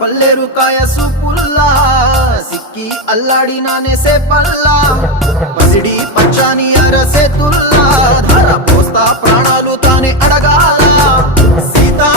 పల్లెరు కాయ సూపుల్లా సిక్కి అల్లాడినానే సేపల్లా పసిడి పచ్చాని అరసేతుల్లా ధర పోస్తా ప్రాణాలు తానే అడగాల సీతా